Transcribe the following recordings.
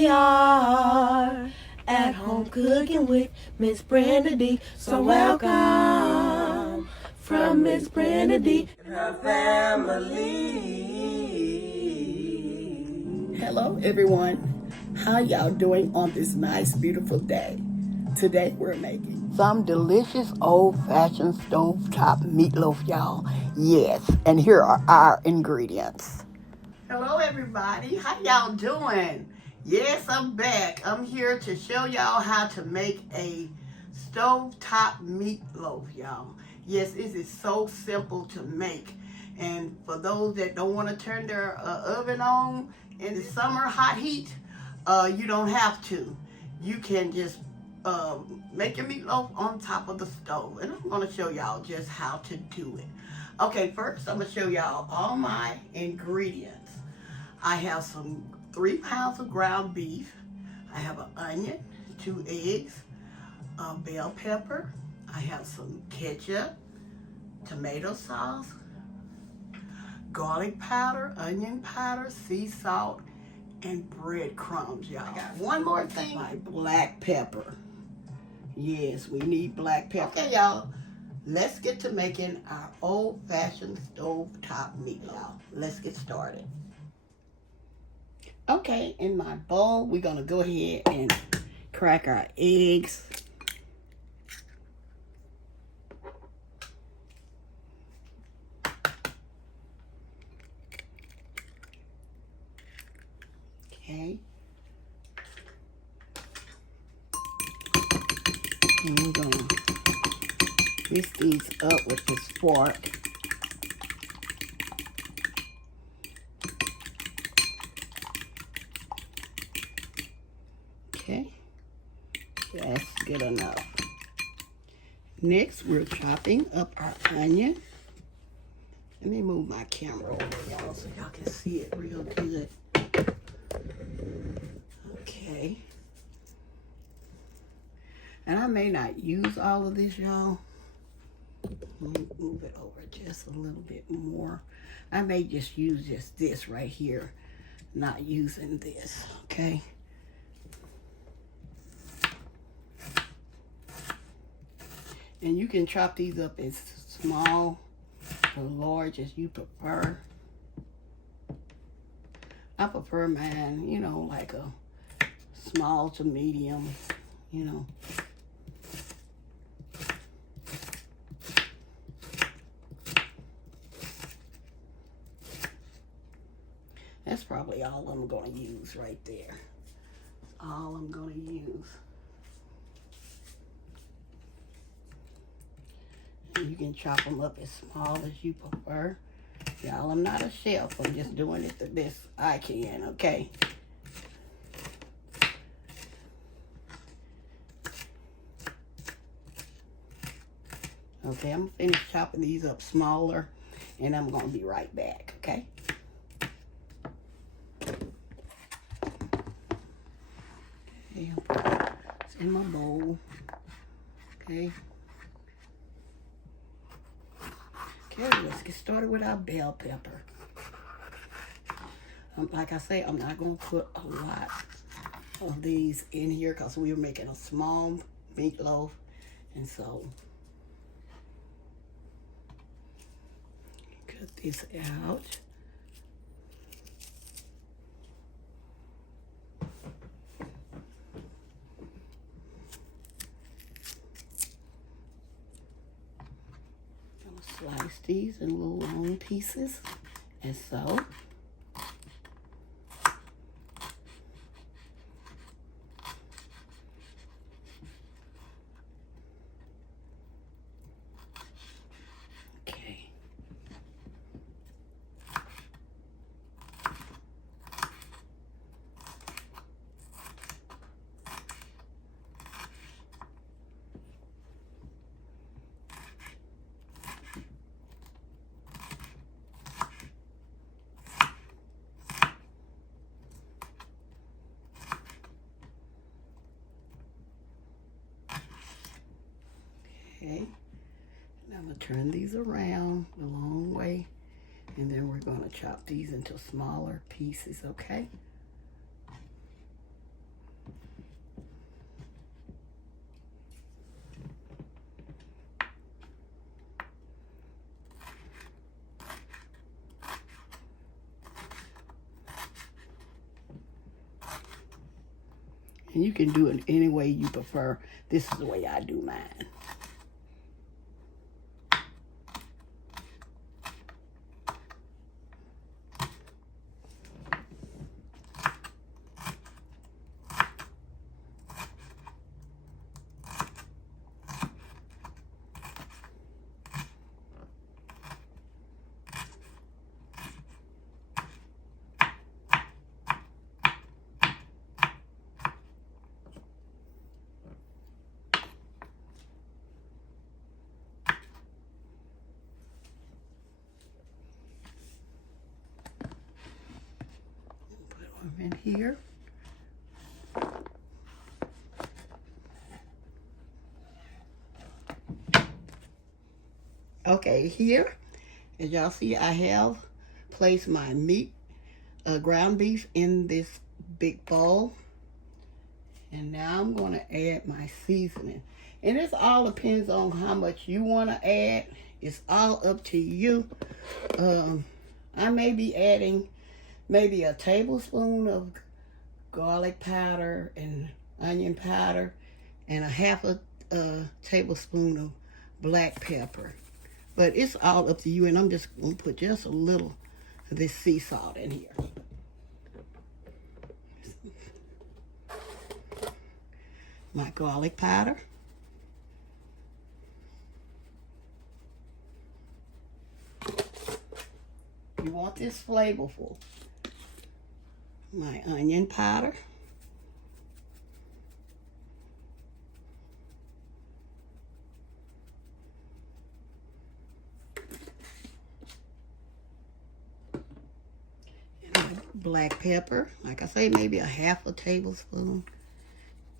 we are at home cooking with Miss Brenda D. So welcome from Miss Brenda D and her family. Hello everyone, how y'all doing on this nice beautiful day? Today we're making some delicious old-fashioned stovetop meatloaf, y'all. Yes, and here are our ingredients. Hello everybody, how y'all doing? Yes, I'm back. I'm here to show y'all how to make a stovetop meatloaf, y'all. Yes, this is so simple to make. And for those that don't want to turn their oven on in the summer hot heat, you don't have to. You can just make your meatloaf on top of the stove. And I'm going to show y'all just how to do it. Okay, first I'm going to show y'all all my ingredients. I have 3 pounds of ground beef. I have an onion, 2 eggs, a bell pepper. I have some ketchup, tomato sauce, garlic powder, onion powder, sea salt, and breadcrumbs, y'all. I got one more thing, my black pepper. Yes, we need black pepper. Okay, y'all, let's get to making our old-fashioned stovetop meatloaf. Let's get started. Okay, in my bowl, we're gonna go ahead and crack our eggs. Okay. And we're gonna mix these up with this fork. Okay, that's good enough. Next, we're chopping up our onion. Let me move my camera over, y'all, so y'all can see it real good. Okay. And I may not use all of this, y'all. Let me move it over just a little bit more. I may just use just this right here, not using this, okay? And you can chop these up as small or large as you prefer. I prefer mine, you know, like a small to medium, you know. That's probably all I'm going to use right there. All I'm going to use. You can chop them up as small as you prefer. Y'all, I'm not a chef. I'm just doing it the best I can, okay? Okay, I'm gonna finish chopping these up smaller, and I'm gonna be right back, okay? Okay, it's in my bowl, okay? Okay, let's get started with our bell pepper. Like I say, I'm not going to put a lot of these in here because we're making a small meatloaf. And so, cut this out. Slice these in little long pieces, as so. Okay. Okay, now I'm going to turn these around the long way, and then we're going to chop these into smaller pieces, okay? And you can do it any way you prefer. This is the way I do mine. In here. Okay, here, as y'all see, I have placed my meat, ground beef in this big bowl. And now I'm going to add my seasoning. And this all depends on how much you want to add. It's all up to you. I may be adding maybe a tablespoon of garlic powder and onion powder and a half a tablespoon of black pepper. But it's all up to you, and I'm just going to put just a little of this sea salt in here. My garlic powder. You want this flavorful. My onion powder. And my black pepper. Like I say, maybe a half a tablespoon.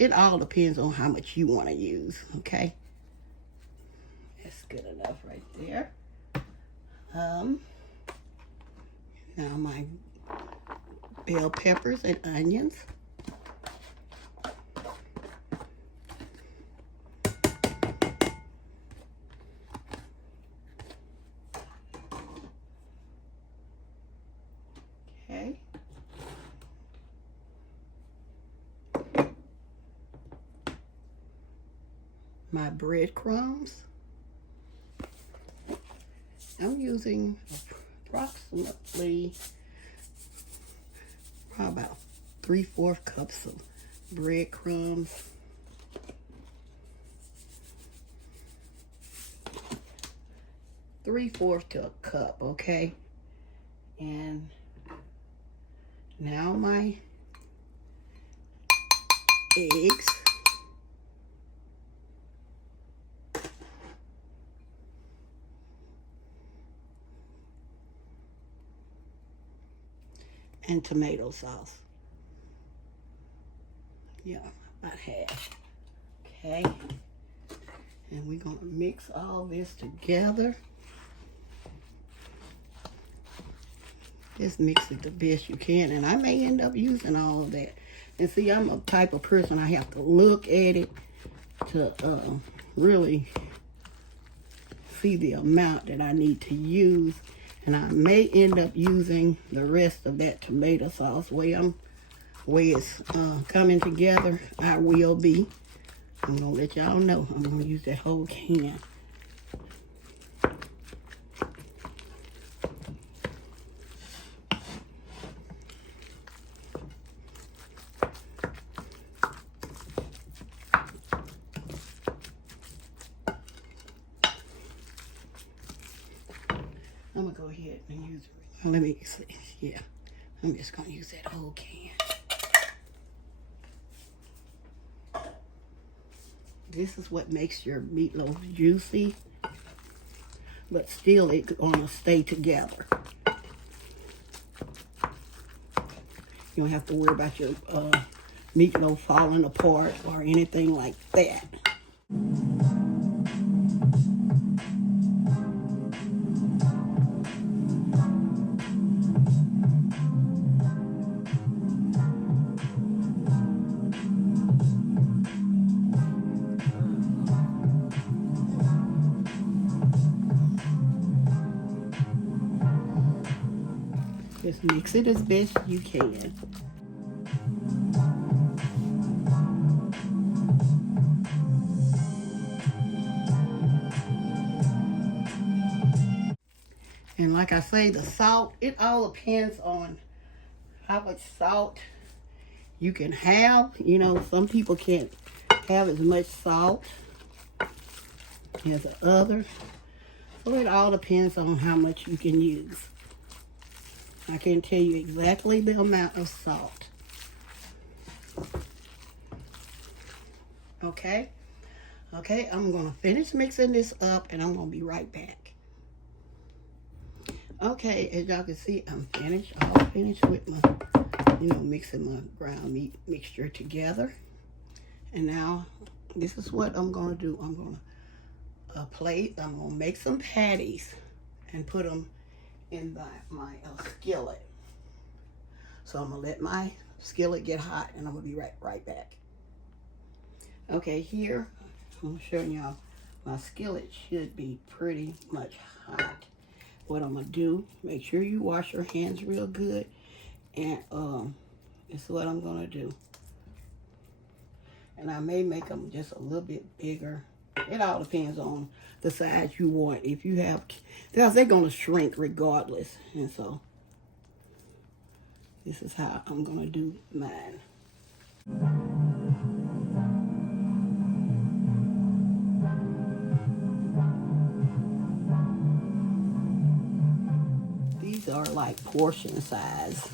It all depends on how much you want to use, okay? That's good enough right there. Now my bell peppers and onions. Okay. My breadcrumbs. I'm using approximately about 3/4 cups of breadcrumbs. Three-fourths to a cup, okay? And now my eggs. And tomato sauce. Yeah, about half. Okay. And we're going to mix all this together. Just mix it the best you can. And I may end up using all of that. And see, I'm a type of person, I have to look at it to really see the amount that I need to use. And I may end up using the rest of that tomato sauce. Way it's coming together, I will be. I'm going to let y'all know. I'm going to use that whole can. I'm going to go ahead and use it. Let me see. Yeah, I'm just going to use that whole can. This is what makes your meatloaf juicy, but still it's going to stay together. You don't have to worry about your meatloaf falling apart or anything like that. Just mix it as best you can. like I say, the salt, it all depends on how much salt you can have. You know, some people can't have as much salt as others. So it all depends on how much you can use. I can't tell you exactly the amount of salt. Okay? Okay, I'm going to finish mixing this up and I'm going to be right back. Okay, as y'all can see, I'm finished. All finished with my, mixing my ground meat mixture together. And now, this is what I'm going to do. I'm going to I'm going to make some patties and put them in my skillet. So I'm going to let my skillet get hot and I'm going to be right back. Okay, here, I'm showing y'all my skillet should be pretty much hot. What I'm going to do, make sure you wash your hands real good. And this is what I'm going to do. And I may make them just a little bit bigger. It all depends on the size you want. If you have, because they're going to shrink regardless. And so, this is how I'm going to do mine. These are like portion size.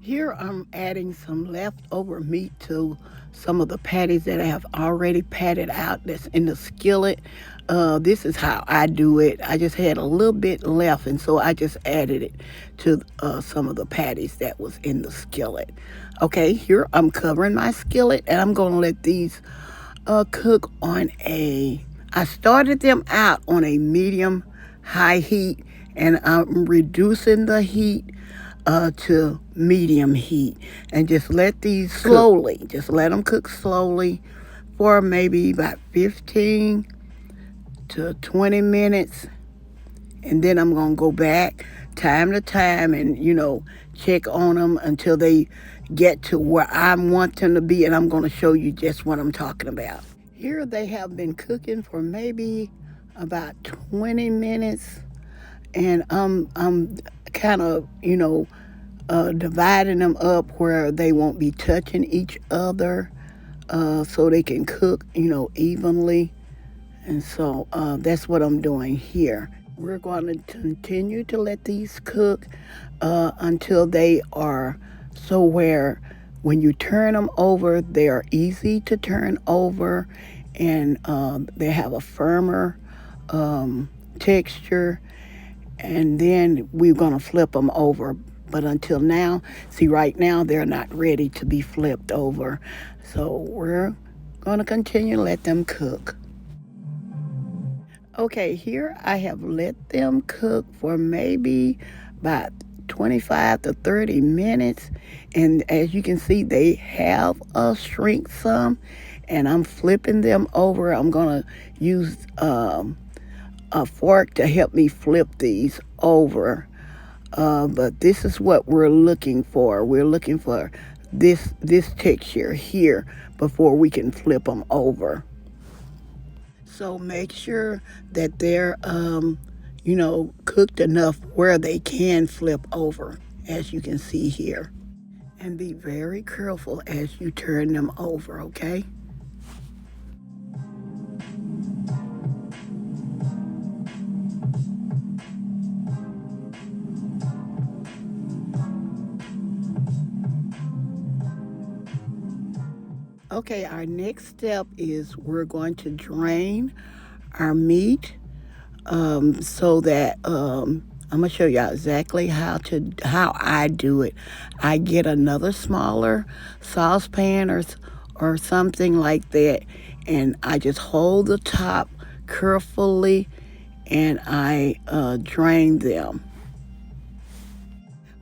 Here I'm adding some leftover meat to some of the patties that I have already patted out that's in the skillet. This is how I do it. I just had a little bit left, and so I just added it to some of the patties that was in the skillet. Okay, here I'm covering my skillet, and I'm going to let these cook on I started them out on a medium high heat, and I'm reducing the heat to medium heat, and just let these just let them cook slowly for maybe about 15 to 20 minutes. And then I'm going to go back time to time and, check on them until they get to where I want them to be. And I'm going to show you just what I'm talking about. Here they have been cooking for maybe about 20 minutes. And I'm kind of, dividing them up where they won't be touching each other, so they can cook, evenly. And so that's what I'm doing here. We're going to continue to let these cook until they are so where when you turn them over, they are easy to turn over, and they have a firmer texture. And then we're going to flip them over. But until now, see, right now, they're not ready to be flipped over. So we're going to continue to let them cook. Okay, here I have let them cook for maybe about 25 to 30 minutes. And as you can see, they have shrink some. And I'm flipping them over. I'm going to use a fork to help me flip these over. But this is what we're looking for. We're looking for this texture here before we can flip them over. So make sure that they're, cooked enough where they can flip over, as you can see here. And be very careful as you turn them over, okay? Okay, our next step is we're going to drain our meat so that I'm gonna show y'all exactly how I do it. I get another smaller saucepan or something like that, and I just hold the top carefully and I drain them.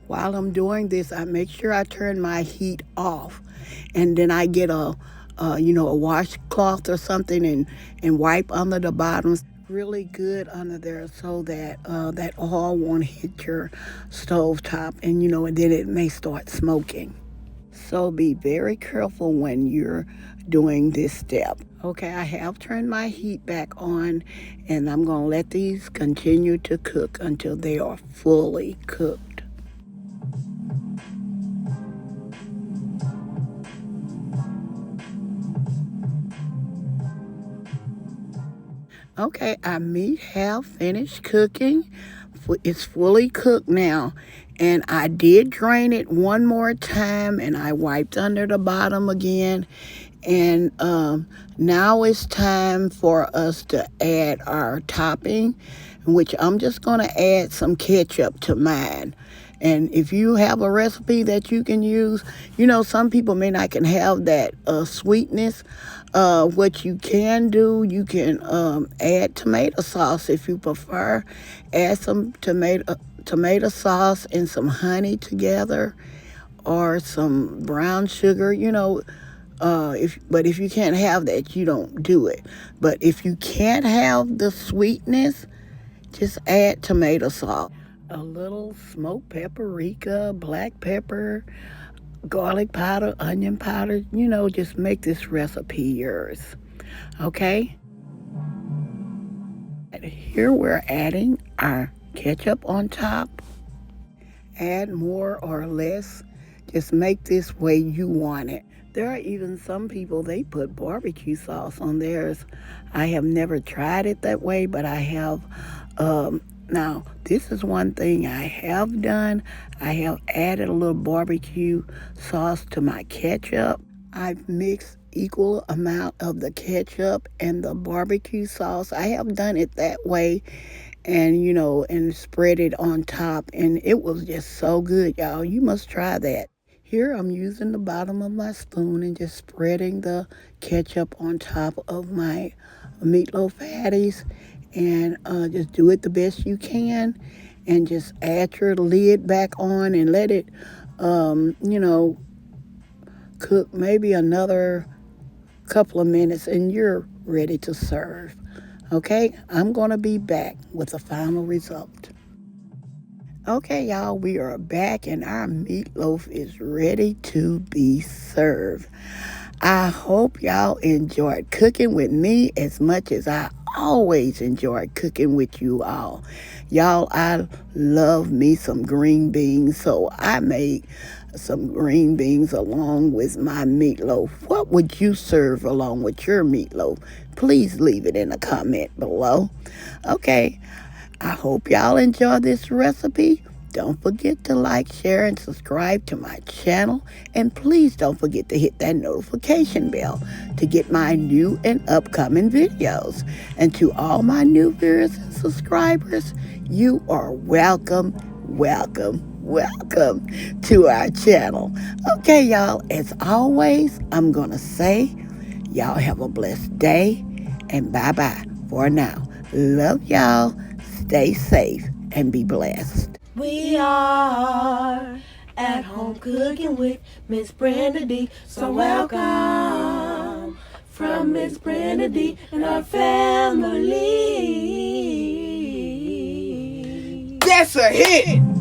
While I'm doing this, I make sure I turn my heat off, and then I get a washcloth or something and wipe under the bottoms really good under there so that that oil won't hit your stove top, and then it may start smoking. So be very careful when you're doing this step. Okay, I have turned my heat back on, and I'm going to let these continue to cook until they are fully cooked. Okay, our meat have finished cooking. It's fully cooked now. And I did drain it one more time, and I wiped under the bottom again. And now it's time for us to add our topping, which I'm just going to add some ketchup to mine. And if you have a recipe that you can use, some people may not can have that sweetness. What you can do, you can add tomato sauce if you prefer. Add some tomato sauce and some honey together, or some brown sugar. But if you can't have that, you don't do it. But if you can't have the sweetness, just add tomato sauce. A little smoked paprika, black pepper, garlic powder, onion powder, just make this recipe yours. Okay? And here we're adding our ketchup on top. Add more or less. Just make this way you want it. There are even some people, they put barbecue sauce on theirs. I have never tried it that way, but I have. Now, this is one thing I have done. I have added a little barbecue sauce to my ketchup. I've mixed equal amount of the ketchup and the barbecue sauce. I have done it that way, and and spread it on top, and it was just so good, y'all. You must try that. Here I'm using the bottom of my spoon and just spreading the ketchup on top of my meatloaf patties, and just do it the best you can, and just add your lid back on and let it cook maybe another couple of minutes, and you're ready to serve. Okay, I'm gonna be back with the final result. Okay, y'all, we are back, and our meatloaf is ready to be served. I hope y'all enjoyed cooking with me as much as I always enjoy cooking with you all. Y'all, I love me some green beans, so I made some green beans along with my meatloaf. What would you serve along with your meatloaf? Please leave it in a comment below. Okay, I hope y'all enjoy this recipe. Don't forget to like, share, and subscribe to my channel. And please don't forget to hit that notification bell to get my new and upcoming videos. And to all my new viewers and subscribers, you are welcome, welcome, welcome to our channel. Okay, y'all, as always, I'm going to say, y'all have a blessed day, and bye-bye for now. Love y'all. Stay safe and be blessed. We are at home cooking with Miss Brenda D. So welcome from Miss Brenda D and her family. That's a hit!